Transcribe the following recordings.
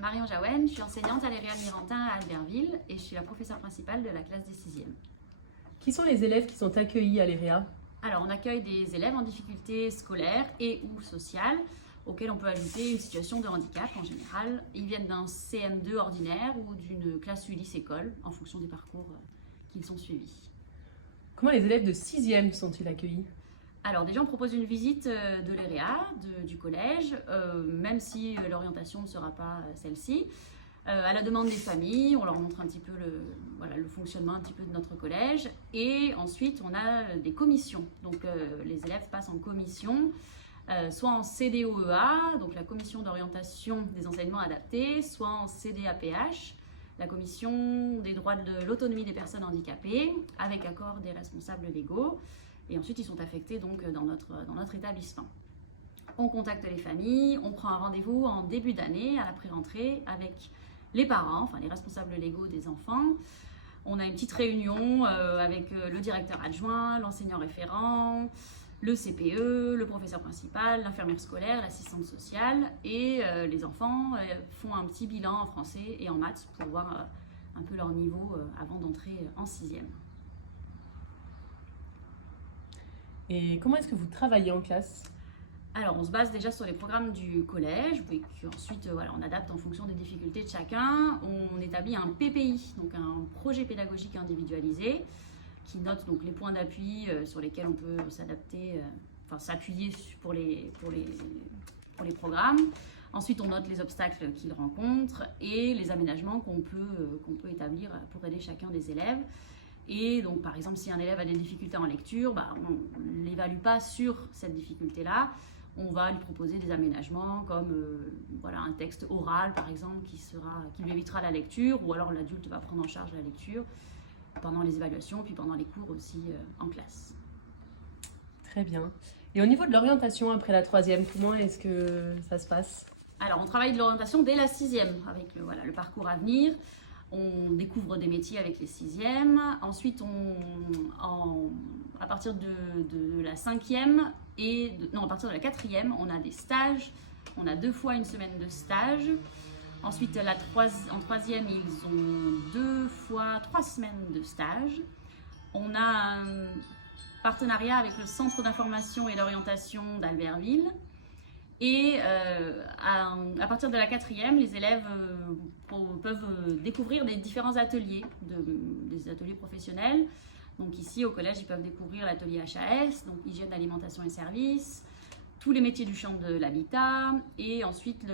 Marion Jaouen, je suis enseignante à l'Éréal Mirantin à Albertville et je suis la professeure principale de la classe des 6e. Qui sont les élèves qui sont accueillis à l'EREA? Alors, on accueille des élèves en difficulté scolaire et ou sociale, auxquels on peut ajouter une situation de handicap en général. Ils viennent d'un CM2 ordinaire ou d'une classe Ulysse-école en fonction des parcours qu'ils ont suivis. Comment les élèves de 6e sont-ils accueillis? Alors déjà, on propose une visite de l'EREA, du collège, même si l'orientation ne sera pas celle-ci. À la demande des familles, on leur montre un petit peu le fonctionnement un petit peu de notre collège. Et ensuite, on a des commissions. Donc les élèves passent en commission, soit en CDOEA, donc la commission d'orientation des enseignements adaptés, soit en CDAPH, la commission des droits de l'autonomie des personnes handicapées, avec accord des responsables légaux. Et ensuite, ils sont affectés donc dans notre établissement. On contacte les familles, on prend un rendez-vous en début d'année, à la pré-rentrée, avec les parents, enfin les responsables légaux des enfants. On a une petite réunion avec le directeur adjoint, l'enseignant référent, le CPE, le professeur principal, l'infirmière scolaire, l'assistante sociale. Et les enfants font un petit bilan en français et en maths pour voir un peu leur niveau avant d'entrer en 6e. Et comment est-ce que vous travaillez en classe? Alors, on se base déjà sur les programmes du collège, et ensuite on adapte en fonction des difficultés de chacun. On établit un PPI, donc un projet pédagogique individualisé, qui note donc les points d'appui sur lesquels on peut s'adapter, s'appuyer pour les programmes. Ensuite, on note les obstacles qu'ils rencontrent et les aménagements qu'on peut établir pour aider chacun des élèves. Et donc, par exemple, si un élève a des difficultés en lecture, on ne l'évalue pas sur cette difficulté-là. On va lui proposer des aménagements comme un texte oral, par exemple, qui lui évitera la lecture, ou alors l'adulte va prendre en charge la lecture pendant les évaluations, puis pendant les cours aussi en classe. Très bien. Et au niveau de l'orientation après la 3e, comment est-ce que ça se passe? Alors, on travaille de l'orientation dès la 6e, avec le parcours à venir. On découvre des métiers avec les 6e. Ensuite, à partir de la 5e à partir de la 4e, on a des stages. On a 2 fois une semaine de stage. Ensuite, en 3e, ils ont 2 fois 3 semaines de stage. On a un partenariat avec le Centre d'information et d'orientation d'Albertville. Et à partir de la 4e, les élèves peuvent découvrir des différents ateliers, des ateliers professionnels. Donc ici, au collège, ils peuvent découvrir l'atelier HAS, donc hygiène, alimentation et services, tous les métiers du champ de l'habitat, et ensuite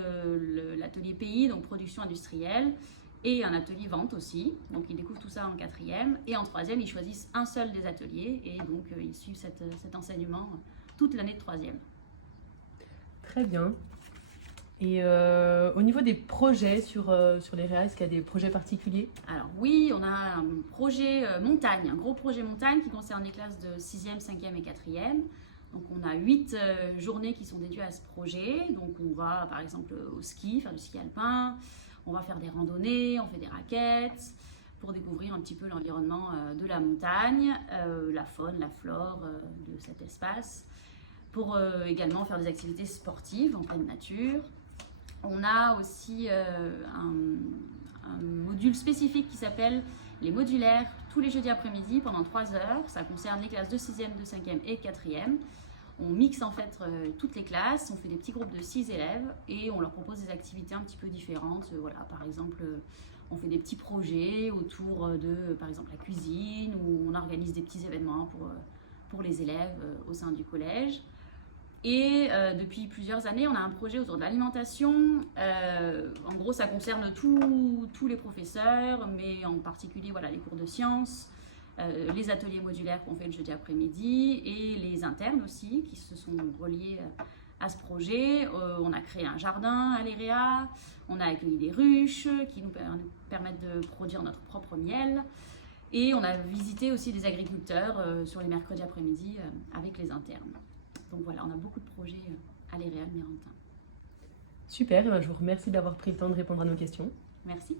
l'atelier PI, donc production industrielle, et un atelier vente aussi. Donc ils découvrent tout ça en 4e. Et en 3e, ils choisissent un seul des ateliers, et donc ils suivent cet enseignement toute l'année de 3e. Très bien. Et au niveau des projets sur l'EREA, est-ce qu'il y a des projets particuliers? Alors oui, on a un projet montagne, un gros projet montagne qui concerne les classes de 6e, 5e et 4e. Donc on a 8 journées qui sont dédiées à ce projet. Donc on va par exemple au ski, faire du ski alpin, on va faire des randonnées, on fait des raquettes pour découvrir un petit peu l'environnement de la montagne, la faune, la flore de cet espace, pour également faire des activités sportives en pleine nature. On a aussi un module spécifique qui s'appelle les modulaires tous les jeudis après-midi pendant 3 heures. Ça concerne les classes de 6e, de 5e et 4e. On mixe en fait toutes les classes, on fait des petits groupes de 6 élèves et on leur propose des activités un petit peu différentes. Par exemple, on fait des petits projets autour de, par exemple, la cuisine, ou on organise des petits événements pour les élèves au sein du collège. Et depuis plusieurs années, on a un projet autour de l'alimentation. En gros, ça concerne tous les professeurs, mais en particulier les cours de sciences, les ateliers modulaires qu'on fait le jeudi après-midi, et les internes aussi qui se sont reliés à ce projet. On a créé un jardin à l'EREA, on a accueilli des ruches qui nous permettent de produire notre propre miel. Et on a visité aussi des agriculteurs sur les mercredis après-midi avec les internes. Donc voilà, on a beaucoup de projets à l'Éréal Mirantin. Super, je vous remercie d'avoir pris le temps de répondre à nos questions. Merci.